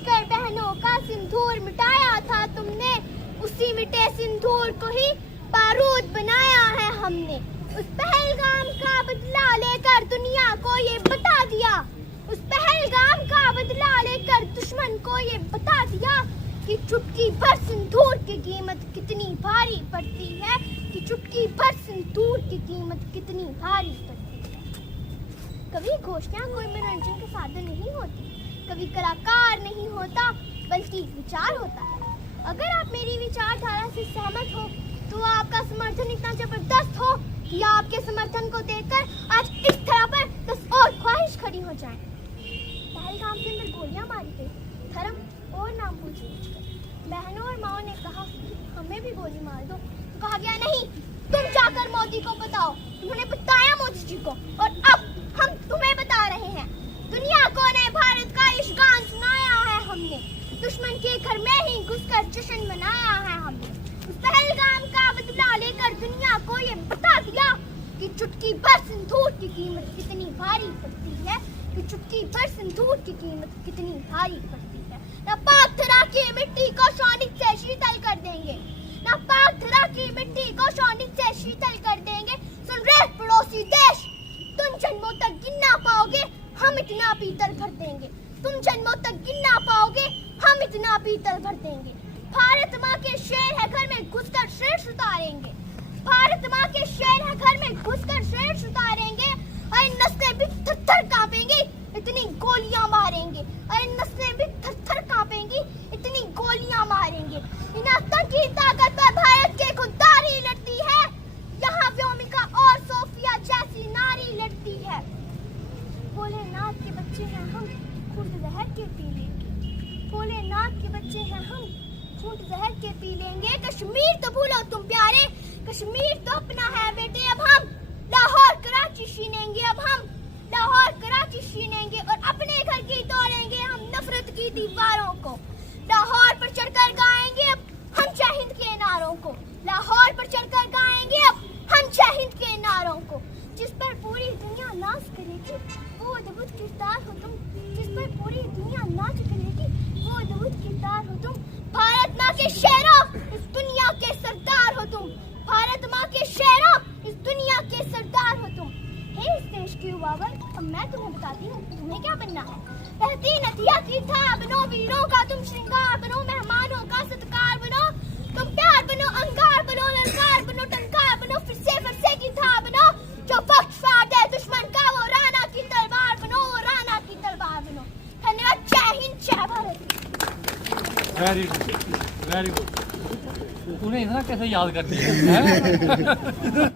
कर बहनों का सिंदूर मिटाया था तुमने, उसी मिटे सिंदूर को ही बारूद बनाया है हमने। उस पहलगाम का बदला लेकर दुनिया को ये बता दिया, उस पहलगाम का बदला लेकर दुश्मन को ये बता दिया कि चुटकी भर सिंदूर की कीमत कितनी भारी पड़ती है, कि चुटकी भर सिंदूर की कीमत कितनी भारी पड़ती है। कभी घोषणा कोई मनोरंजन का साधन नहीं होती, कभी कलाकार नहीं होता बल्कि विचार होता है। अगर आप मेरी विचारधारा से सहमत हो तो आपका समर्थन इतना जबरदस्त हो कि आपके समर्थन को देखकर आज इस तरह पर 10 और ख्वाहिश खड़ी हो जाए। पहलगाम के अंदर गोलियां मारी गई, धर्म और नाम पूछ-पूछ कर। बहनों और माओ ने कहा हमें भी गोली मार दो, तो कहा गया नहीं, तुम जाकर मोदी को बताओ। उन्होंने बताया मोदी जी को, और अब हम तुम्हें बता रहे हैं। दुनिया को नए भारत का इश्क गान सुनाया है हमने, दुश्मन के घर में ही घुसकर जश्न मनाया है हमने। उस पहलगाम का बदला लेकर दुनिया को ये बता दिया कि चुटकी भर सिंदूर की कीमत कितनी भारी पड़ती है, कि चुटकी भर सिंदूर की कीमत कितनी भारी पड़ती है। न पाक धरा की मिट्टी को शौनिक से शीतल कर देंगे, न पाक धरा की मिट्टी को शौनिक से शीतल कर देंगे। सुन रहे पड़ोसी देश, तुम जन्मों तक गिन ना पाओगे, हम इतना पीतल भर देंगे। तुम जन्मों तक गिन ना पाओगे, हम इतना पीतल भर देंगे। भारत माँ के शेर है घर में घुसकर शीर्ष उतारेंगे, भारत माँ के शेर है घर में घुसकर शीर्ष उतारेंगे। और नस्लें भी थर-थर कांपेंगी, इतनी गोलियां मारेंगे। और नस्लें भी थर-थर कांपेंगी, इतनी गोलियां मारेंगे। इन आतंकी ताकत पर भारत के खुददारी लड़ती है, यहाँ व्योमिका और सोफिया जैसी नारी लड़ती है। भोलेनाथ के बच्चे हैं हम, खूंट जहर के पी लेंगे। भोलेनाथ के बच्चे हैं हम, खूंट जहर के पी लेंगे। कश्मीर तो भूलो तुम प्यारे, कश्मीर तो अपना है बेटे। अब हम लाहौर कराची छीनेंगे, अब हम लाहौर कराची छीनेंगे और अपने घर की तोड़ेंगे हम नफरत की दीवारों को। लाहौर पर चढ़कर गाएंगे अब हम जय हिंद के नारों को, लाहौर पर चढ़कर गाएंगे अब हम जय हिंद के नारों को। जिस पर पूरी दुनिया नाच करेगी वो अद्भुत किरदार हो तुम, जिस पर पूरी दुनिया नाच करेगी वो अद्भुत किरदार हो तुम। भारत माँ के शेरों, इस दुनिया के सरदार हो तुम, भारत माँ के शेरों, इस दुनिया के सरदार हो तुम। हे इस देश के युवावर, अब मैं तुम्हें बताती हूँ तुम्हें क्या बनना है। बहती नदिया की धार बनो, वीरों का तुम श्रृंगार बनो, मेहमानों का सत्कार बनो। तुम प्यार बनो, अंगार बनो, ललकार बनो, टंकार बनो, फिर से फरसे की धार बनो। जो वक्त फाड़ दे दुश्मन का वो राणा की तलवार बनो, वो राणा की तलवार बनो। धन्यवाद। जय हिंद, जय Bharat. Very good, very good. तूने इतना कैसे याद कर दिया?